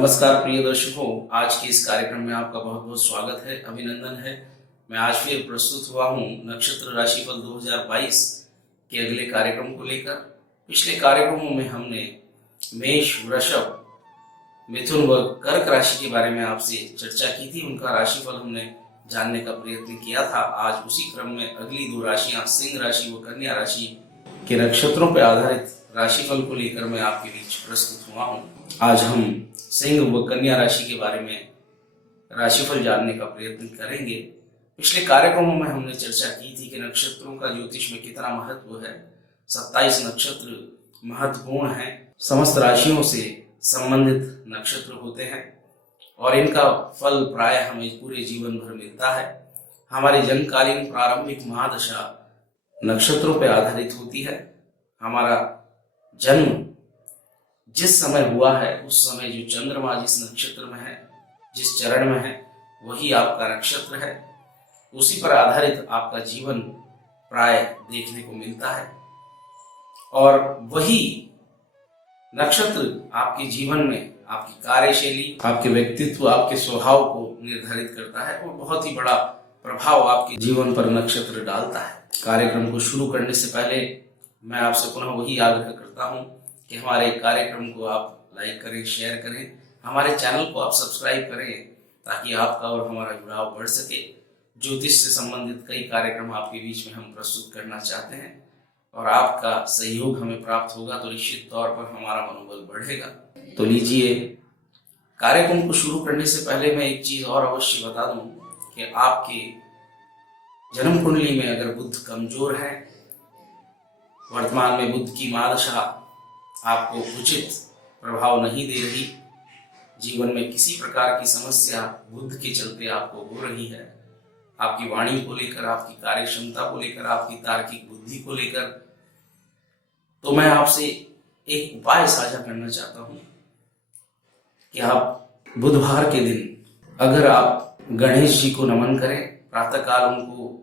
नमस्कार प्रिय दर्शकों, आज के इस कार्यक्रम में आपका बहुत बहुत स्वागत है, अभिनंदन है। मैं आज फिर प्रस्तुत हुआ हूँ नक्षत्र राशिफल 2022 के अगले कार्यक्रम को लेकर। पिछले कार्यक्रमों में हमने मेष, वृषभ, मिथुन व कर्क राशि के बारे में आपसे चर्चा की थी। उनका राशिफल हमने जानने का प्रयत्न किया था। आज उसी क्रम में अगली दो राशियां सिंह राशि व कन्या राशि के नक्षत्रों पर आधारित राशिफल को लेकर मैं आपके बीच प्रस्तुत हुआ हूँ। आज हम सिंह व कन्या राशि के बारे में राशिफल जानने का प्रयत्न करेंगे। पिछले कार्यक्रमों में हमने चर्चा की थी कि नक्षत्रों का ज्योतिष में कितना महत्व है। 27 नक्षत्र महत्वपूर्ण हैं, समस्त राशियों से संबंधित नक्षत्र होते हैं और इनका फल प्राय हमें पूरे जीवन भर मिलता है। हमारी जन्मकालीन प्रारंभिक महादशा नक्षत्रों पर आधारित होती है। हमारा जन्म जिस समय हुआ है उस समय जो चंद्रमा जिस नक्षत्र में है, जिस चरण में है, वही आपका नक्षत्र है। उसी पर आधारित आपका जीवन प्राय देखने को मिलता है और वही नक्षत्र आपके जीवन में आपकी कार्यशैली, आपके व्यक्तित्व, आपके स्वभाव को निर्धारित करता है और बहुत ही बड़ा प्रभाव आपके जीवन पर नक्षत्र डालता है। कार्यक्रम को शुरू करने से पहले मैं आपसे पुनः वही आग्रह करता हूं कि हमारे कार्यक्रम को आप लाइक करें, शेयर करें, हमारे चैनल को आप सब्सक्राइब करें ताकि आपका और हमारा जुड़ाव बढ़ सके। ज्योतिष से संबंधित कई कार्यक्रम आपके बीच में हम प्रस्तुत करना चाहते हैं और आपका सहयोग हमें प्राप्त होगा तो निश्चित तौर पर हमारा मनोबल बढ़ेगा। तो लीजिए, कार्यक्रम को शुरू करने से पहले मैं एक चीज और अवश्य बता दूं कि आपके जन्म कुंडली में अगर बुध कमजोर है, वर्तमान में बुध की महादशा आपको उचित प्रभाव नहीं दे रही, जीवन में किसी प्रकार की समस्या बुध के चलते आपको हो रही है, आपकी वाणी को लेकर, आपकी कार्य क्षमता को लेकर, आपकी तार्किक बुद्धि को लेकर, तो मैं आपसे एक उपाय साझा करना चाहता हूं कि आप बुधवार के दिन अगर आप गणेश जी को नमन करें, प्रातःकाल उनको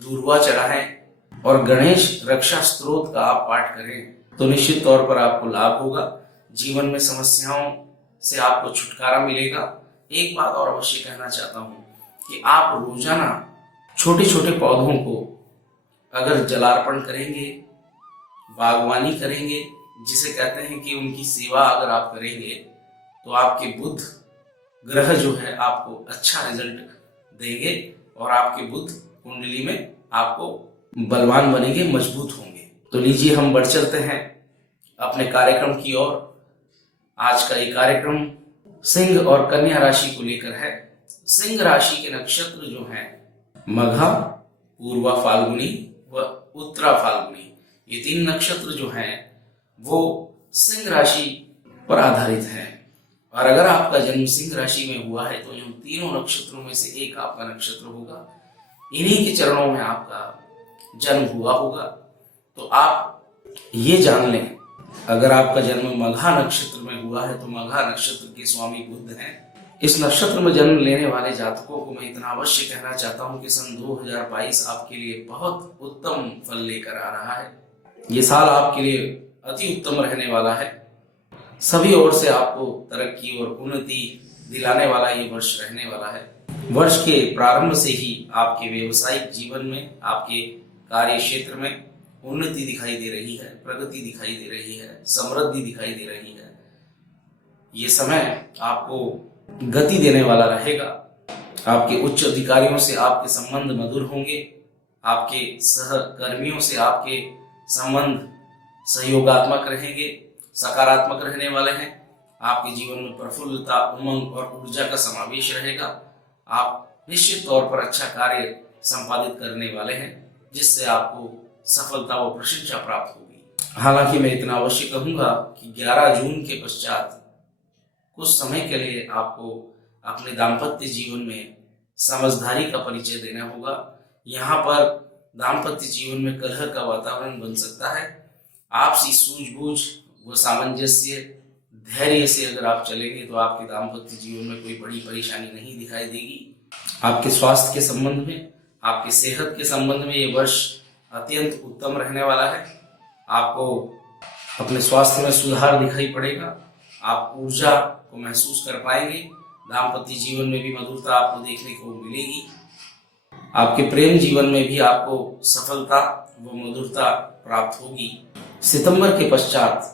दूर्वा चढ़ाएं और गणेश रक्षा स्तोत्र का आप पाठ करें तो निश्चित तौर पर आपको लाभ होगा। जीवन में समस्याओं से आपको छुटकारा मिलेगा। एक बात और अवश्य कहना चाहता हूं कि आप रोजाना छोटे छोटे पौधों को अगर जलार्पण करेंगे, बागवानी करेंगे, जिसे कहते हैं कि उनकी सेवा अगर आप करेंगे तो आपके बुध ग्रह जो है आपको अच्छा रिजल्ट देंगे और आपके बुध कुंडली में आपको बलवान बनेंगे, मजबूत होंगे। तो लीजिए, हम बढ़ चलते हैं अपने कार्यक्रम की ओर। आज का ये कार्यक्रम सिंह और कन्या राशि को लेकर है। सिंह राशि के नक्षत्र जो हैं मघा, पूर्वा फाल्गुनी व उत्तरा फाल्गुनी, ये तीन नक्षत्र जो हैं वो सिंह राशि पर आधारित हैं। और अगर आपका जन्म सिंह राशि में हुआ है तो इन तीनों नक्षत्रों में से एक आपका नक्षत्र होगा, इन्हीं के चरणों में आपका जन्म हुआ होगा। तो आप ये जान लें, अगर आपका जन्म मघा नक्षत्र में हुआ है तो मघा नक्षत्र के स्वामी बुध हैं। इस नक्षत्र में जन्म लेने वाले जातकों को मैं इतना अवश्य कहना चाहता हूं कि सन 2022 आपके लिए बहुत उत्तम फल लेकर आ रहा है। ये साल आपके लिए अति उत्तम रहने वाला है। सभी ओर से आपको तरक्की और उन्नति दिलाने वाला ये वर्ष रहने वाला है। वर्ष के प्रारंभ से ही आपके व्यवसायिक जीवन में, आपके कार्य क्षेत्र में उन्नति दिखाई दे रही है, प्रगति दिखाई दे रही है, समृद्धि दिखाई दे रही है। ये समय आपको गति देने वाला रहेगा। आपके उच्च अधिकारियों से आपके संबंध मधुर होंगे। आपके सहकर्मियों से आपके संबंध सहयोगात्मक रहेंगे, सकारात्मक रहने वाले हैं। आपके जीवन में प्रफुल्लता, उमंग और ऊर्जा का समावेश रहेगा। आप निश्चित तौर पर अच्छा कार्य संपादित करने वाले हैं जिससे आपको सफलता व प्रशंसा प्राप्त होगी। हालांकि मैं इतना अवश्य कहूंगा कि 11 जून के पश्चात कुछ समय के लिए आपको अपने दाम्पत्य जीवन में समझदारी का परिचय देना होगा। यहाँ पर दाम्पत्य जीवन में कलह का वातावरण बन सकता है। आपसी सूझबूझ व सामंजस्य, धैर्य से अगर आप चलेंगे तो आपके दाम्पत्य जीवन में कोई बड़ी परेशानी नहीं दिखाई देगी। आपके स्वास्थ्य के संबंध में, आपके सेहत के संबंध में ये वर्ष अत्यंत उत्तम रहने वाला है। आपको अपने स्वास्थ्य में सुधार दिखाई पड़ेगा। आप ऊर्जा को महसूस कर पाएंगे। दाम्पत्य जीवन में भी मधुरता आपको देखने को मिलेगी। आपके प्रेम जीवन में भी आपको सफलता व मधुरता प्राप्त होगी। सितंबर के पश्चात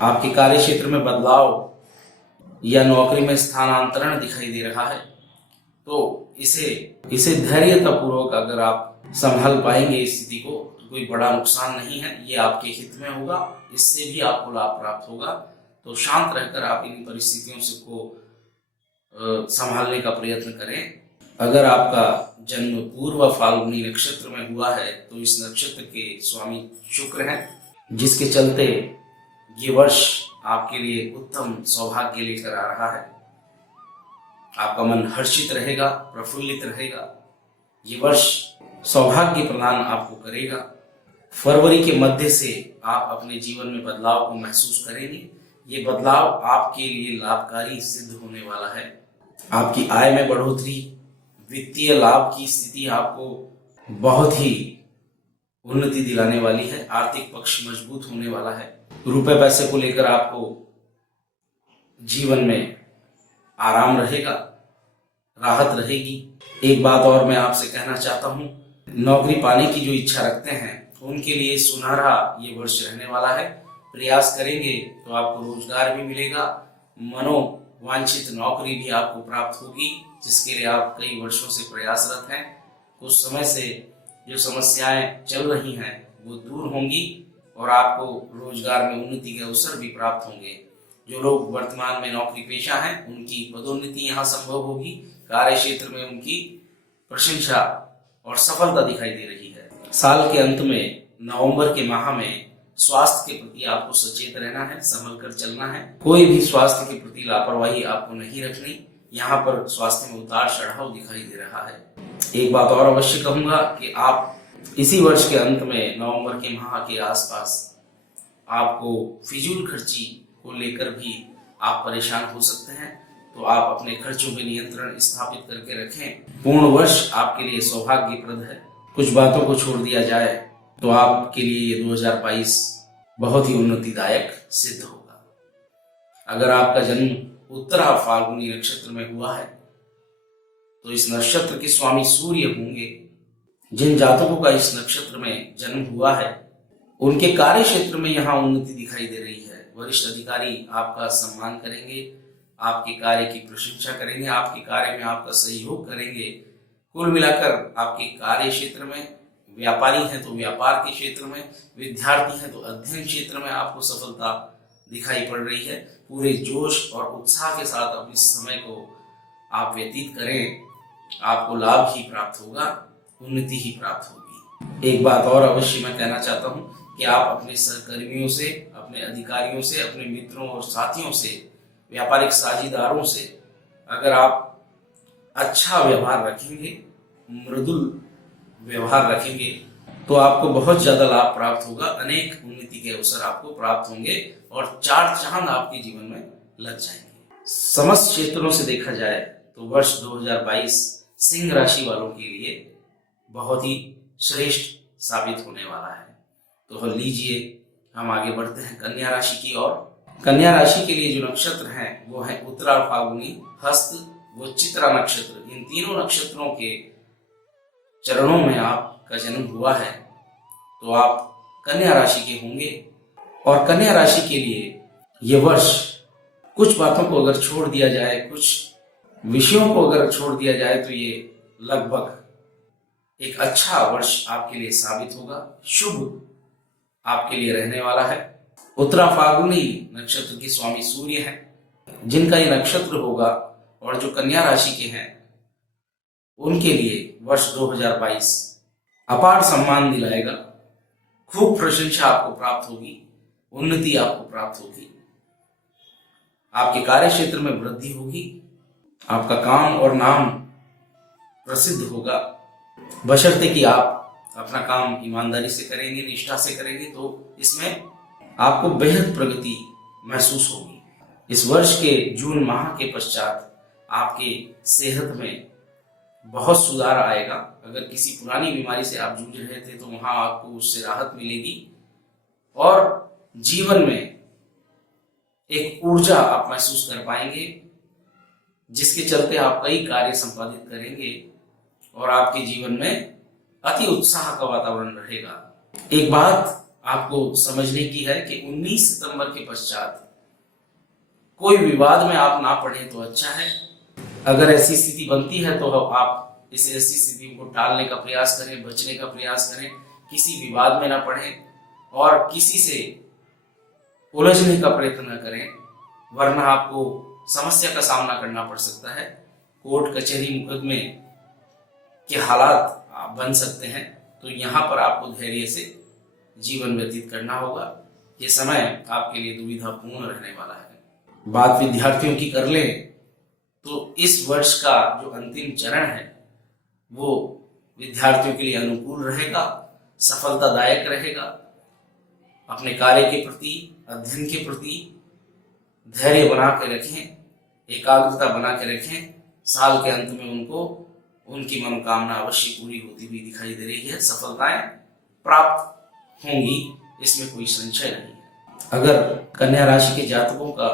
आपके कार्य क्षेत्र में बदलाव या नौकरी में स्थानांतरण दिखाई दे रहा है, तो इसे धैर्यतापूर्वक अगर आप संभाल पाएंगे इस स्थिति को, तो कोई बड़ा नुकसान नहीं है, ये आपके हित में होगा, इससे भी आपको लाभ प्राप्त होगा। तो शांत रहकर आप इन परिस्थितियों से को संभालने का प्रयत्न करें। अगर आपका जन्म पूर्व फाल्गुनी नक्षत्र में हुआ है तो इस नक्षत्र के स्वामी शुक्र हैं, जिसके चलते ये वर्ष आपके लिए उत्तम सौभाग्य लेकर आ रहा है। आपका मन हर्षित रहेगा, प्रफुल्लित रहेगा। ये वर्ष सौभाग्य प्रदान आपको करेगा। फरवरी के मध्य से आप अपने जीवन में बदलाव को महसूस करेंगे। ये बदलाव आपके लिए लाभकारी सिद्ध होने वाला है। आपकी आय में बढ़ोतरी, वित्तीय लाभ की स्थिति आपको बहुत ही उन्नति दिलाने वाली है। आर्थिक पक्ष मजबूत होने वाला है। रुपए पैसे को लेकर आपको जीवन में आराम रहेगा, राहत रहेगी। एक बात और मैं आपसे कहना चाहता हूँ, नौकरी पाने की जो इच्छा रखते हैं उनके लिए सुनहरा ये वर्ष रहने वाला है। प्रयास करेंगे तो आपको रोजगार भी मिलेगा, मनोवांछित नौकरी भी आपको प्राप्त होगी, जिसके लिए आप कई वर्षों से प्रयासरत हैं। कुछ समय से जो समस्याएं चल रही हैं वो दूर होंगी और आपको रोजगार में उन्नति के अवसर भी प्राप्त होंगे। जो लोग वर्तमान में नौकरी पेशा हैं उनकी पदोन्नति यहाँ संभव होगी। कार्य क्षेत्र में उनकी प्रशंसा और सफलता दिखाई दे रही है। साल के अंत में नवंबर के माह में स्वास्थ्य के प्रति आपको सचेत रहना है, संभल कर चलना है। कोई भी स्वास्थ्य के प्रति लापरवाही आपको नहीं रखनी। यहाँ पर स्वास्थ्य में उतार चढ़ाव दिखाई दे रहा है। एक बात और अवश्य कहूंगा कि आप इसी वर्ष के अंत में नवंबर के माह के आसपास आपको फिजूल खर्ची को लेकर भी आप परेशान हो सकते हैं, तो आप अपने खर्चों पे नियंत्रण स्थापित करके रखें। पूर्ण वर्ष आपके लिए सौभाग्यप्रद है। कुछ बातों को छोड़ दिया जाए तो आपके लिए ये 2022 बहुत ही उन्नतिदायक सिद्ध होगा। अगर आपका जन्म उत्तरा फाल्गुनी नक्षत्र में हुआ है तो इस नक्षत्र के स्वामी सूर्य होंगे। जिन जातकों का इस नक्षत्र में जन्म हुआ है उनके कार्य क्षेत्र में यहाँ उन्नति दिखाई दे रही है। वरिष्ठ अधिकारी आपका सम्मान करेंगे, आपके कार्य की प्रशंसा करेंगे, आपके कार्य में आपका सहयोग करेंगे। कुल मिलाकर आपके कार्य क्षेत्र में, व्यापारी हैं तो व्यापार के क्षेत्र में, विद्यार्थी हैं तो अध्ययन क्षेत्र में आपको सफलता दिखाई पड़ रही है। पूरे जोश और उत्साह के साथ अब इस समय को आप व्यतीत करें, आपको लाभ ही प्राप्त होगा, उन्नति ही प्राप्त होगी। एक बात और अवश्य मैं कहना चाहता हूँ कि आप अपने सहकर्मियों से, अपने अधिकारियों से, अपने मित्रों और साथियों से, व्यापारिक साझेदारों से अगर आप अच्छा व्यवहार रखेंगे, मृदुल व्यवहार रखेंगे, तो आपको बहुत ज्यादा लाभ प्राप्त होगा। अनेक उन्नति के अवसर आपको प्राप्त होंगे और चार चांद आपके जीवन में लग जाएंगे। समस्त क्षेत्रों से देखा जाए तो वर्ष 2022 सिंह राशि वालों के लिए बहुत ही श्रेष्ठ साबित होने वाला है। तो लीजिए हम आगे बढ़ते हैं कन्या राशि की ओर। कन्या राशि के लिए जो नक्षत्र हैं वो है उत्तरा, फाल्गुनी, हस्त व चित्रा नक्षत्र। इन तीनों नक्षत्रों के चरणों में आपका जन्म हुआ है तो आप कन्या राशि के होंगे। और कन्या राशि के लिए ये वर्ष कुछ बातों को अगर छोड़ दिया जाए, कुछ विषयों को अगर छोड़ दिया जाए तो ये लगभग एक अच्छा वर्ष आपके लिए साबित होगा, शुभ आपके लिए रहने वाला है। उत्तरा फाल्गुनी नक्षत्र के स्वामी सूर्य हैं। जिनका ये नक्षत्र होगा और जो कन्या राशि के हैं उनके लिए वर्ष 2022 अपार सम्मान दिलाएगा। खूब प्रशंसा आपको प्राप्त होगी, उन्नति आपको प्राप्त होगी, आपके कार्य क्षेत्र में वृद्धि होगी, आपका काम और नाम प्रसिद्ध होगा। बशर्ते कि आप अपना काम ईमानदारी से करेंगे, निष्ठा से करेंगे, तो इसमें आपको बेहद प्रगति महसूस होगी। इस वर्ष के जून माह के पश्चात आपके सेहत में बहुत सुधार आएगा। अगर किसी पुरानी बीमारी से आप जूझ रहे थे तो वहां आपको उससे राहत मिलेगी और जीवन में एक ऊर्जा आप महसूस कर पाएंगे, जिसके चलते आप कई कार्य संपादित करेंगे और आपके जीवन में अति उत्साह का वातावरण रहेगा। एक बात आपको समझने की है कि 19 सितंबर के पश्चात कोई विवाद में आप ना पड़े तो अच्छा है। अगर ऐसी स्थिति बनती है तो आप इस ऐसी स्थिति को टालने का प्रयास करें, बचने का प्रयास करें, किसी विवाद में ना पड़े और किसी से उलझने का प्रयत्न न करें, वरना आपको समस्या का सामना करना पड़ सकता है। कोर्ट कचहरी मुकदमे के हालात बन सकते हैं, तो यहाँ पर आपको धैर्य से जीवन व्यतीत करना होगा। ये समय आपके लिए दुविधापूर्ण रहने वाला है। बात विद्यार्थियों की कर लें तो इस वर्ष का जो अंतिम चरण है वो विद्यार्थियों के लिए अनुकूल रहेगा, सफलतादायक रहेगा। अपने कार्य के प्रति, अध्ययन के प्रति धैर्य बना के रखें, एकाग्रता बना के रखें। साल के अंत में उनको उनकी मनोकामना अवश्य पूरी होती हुई दिखाई दे रही है। सफलताएं प्राप्त होंगी, इसमें कोई संशय नहीं है। अगर कन्या राशि के जातकों का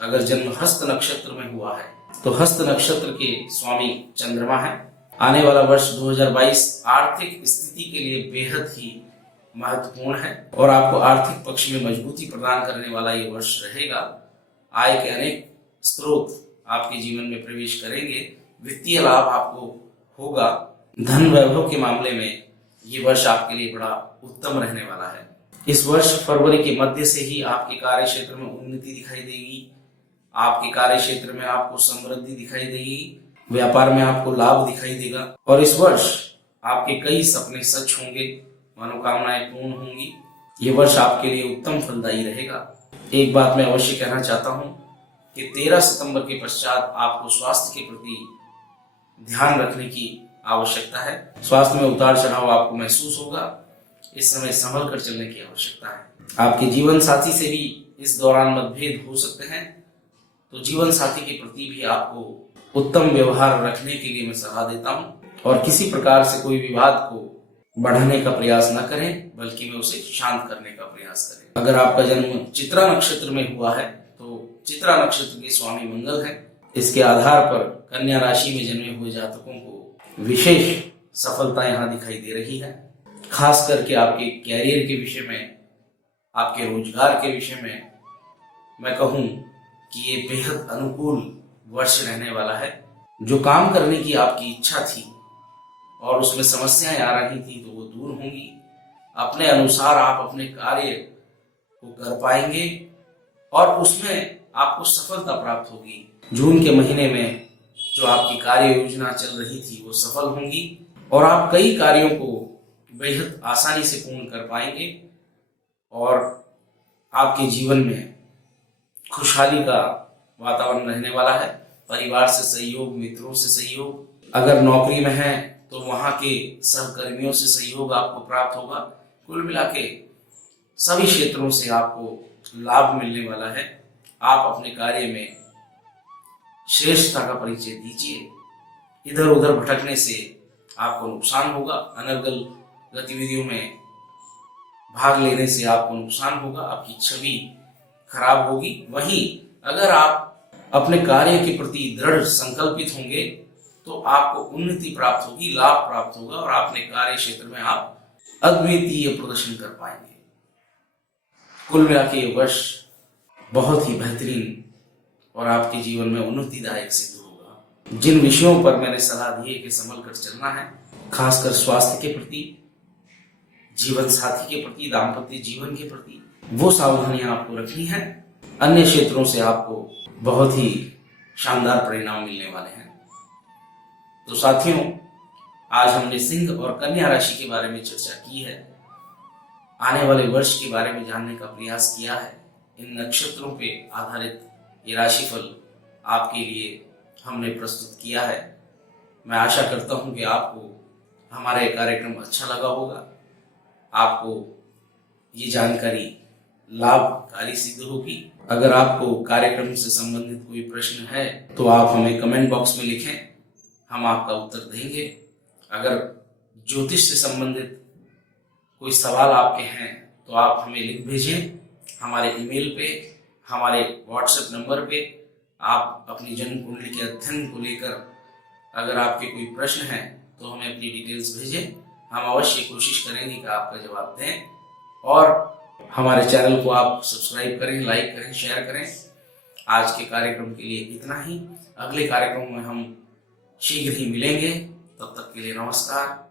अगर जन्म हस्त नक्षत्र में हुआ है तो हस्त नक्षत्र के स्वामी चंद्रमा है। आने वाला वर्ष 2022 आर्थिक स्थिति के लिए बेहद ही महत्वपूर्ण है और आपको आर्थिक पक्ष में मजबूती प्रदान करने वाला ये वर्ष रहेगा। आय के अनेक स्रोत आपके जीवन में प्रवेश करेंगे, वित्तीय लाभ आपको होगा। धन वैभव के मामले में ये वर्ष आपके लिए बड़ा उत्तम रहने वाला है। इस वर्ष फरवरी के मध्य से ही आपके कार्य क्षेत्र में उन्नति दिखाई देगी, आपके कार्य क्षेत्र में आपको समृद्धि दिखाई देगी, व्यापार में आपको लाभ दिखाई देगा और इस वर्ष आपके कई सपने सच होंगे, मनोकामनाएं पूर्ण होंगी। ये वर्ष आपके लिए उत्तम फलदायी रहेगा। एक बात मैं अवश्य कहना चाहता हूं कि 13 सितंबर के पश्चात आपको स्वास्थ्य के प्रति ध्यान रखने की आवश्यकता है। स्वास्थ्य में उतार चढ़ाव आपको महसूस होगा, इस समय संभल कर चलने की आवश्यकता है। आपके जीवन साथी से भी इस दौरान मतभेद हो सकते हैं, तो जीवन साथी के प्रति भी आपको उत्तम व्यवहार रखने के लिए मैं सलाह देता हूं और किसी प्रकार से कोई विवाद को बढ़ाने का प्रयास न करें, बल्कि में उसे शांत करने का प्रयास करें। अगर आपका जन्म चित्रा नक्षत्र में हुआ है तो चित्रा नक्षत्र के स्वामी मंगल है। इसके आधार पर कन्या राशि में जन्मे हुए जातकों को विशेष सफलता यहाँ दिखाई दे रही है। खास करके आपके कैरियर के विषय में, आपके रोजगार के विषय में मैं कहूँ कि ये बेहद अनुकूल वर्ष रहने वाला है। जो काम करने की आपकी इच्छा थी और उसमें समस्याएं आ रही थी तो वो दूर होंगी। अपने अनुसार आप अपने कार्य को कर पाएंगे और उसमें आपको सफलता प्राप्त होगी। जून के महीने में जो आपकी कार्य योजना चल रही थी वो सफल होंगी और आप कई कार्यों को बेहद आसानी से पूर्ण कर पाएंगे और आपके जीवन में खुशहाली का वातावरण रहने वाला है। परिवार से सहयोग, मित्रों से सहयोग, अगर नौकरी में है तो वहां के सहकर्मियों से सहयोग आपको प्राप्त होगा। कुल मिला के सभी क्षेत्रों से आपको लाभ मिलने वाला है। आप अपने कार्य में श्रेष्ठता का परिचय दीजिए। इधर उधर भटकने से आपको नुकसान होगा, अनर्गल गतिविधियों में भाग लेने से आपको नुकसान होगा, आपकी छवि खराब होगी। वहीं अगर आप अपने कार्य के प्रति दृढ़ संकल्पित होंगे तो आपको उन्नति प्राप्त होगी, लाभ प्राप्त होगा और अपने कार्य क्षेत्र में आप अद्वितीय प्रदर्शन कर पाएंगे। कुल मिला के ये वर्ष बहुत ही बेहतरीन और आपके जीवन में उन्नतिदायक सिद्ध होगा। जिन विषयों पर मैंने सलाह दी है कि संभल कर चलना है, खासकर स्वास्थ्य के प्रति, जीवन साथी के प्रति, दाम्पत्य जीवन के प्रति, वो सावधानियां आपको रखनी है। अन्य क्षेत्रों से आपको बहुत ही शानदार परिणाम मिलने वाले हैं। तो साथियों, आज हमने सिंह और कन्या राशि के बारे में चर्चा की है, आने वाले वर्ष के बारे में जानने का प्रयास किया है। इन नक्षत्रों पे आधारित ये राशिफल आपके लिए हमने प्रस्तुत किया है। मैं आशा करता हूं कि आपको हमारा ये कार्यक्रम अच्छा लगा होगा, आपको ये जानकारी लाभकारी सिद्ध होगी। अगर आपको कार्यक्रम से संबंधित कोई प्रश्न है तो आप हमें कमेंट बॉक्स में लिखें, हम आपका उत्तर देंगे। अगर ज्योतिष से संबंधित कोई सवाल आपके हैं तो आप हमें लिख भेजें हमारे ईमेल पे। हमारे व्हाट्सएप नंबर पे आप अपनी जन्म कुंडली के अध्ययन को लेकर अगर आपके कोई प्रश्न है तो हमें अपनी डिटेल्स भेजें। हम अवश्य कोशिश करेंगे कि आपका जवाब दें। और हमारे चैनल को आप सब्सक्राइब करें, लाइक करें, शेयर करें। आज के कार्यक्रम के लिए इतना ही। अगले कार्यक्रम में हम शीघ्र ही मिलेंगे। तब तक के लिए नमस्कार।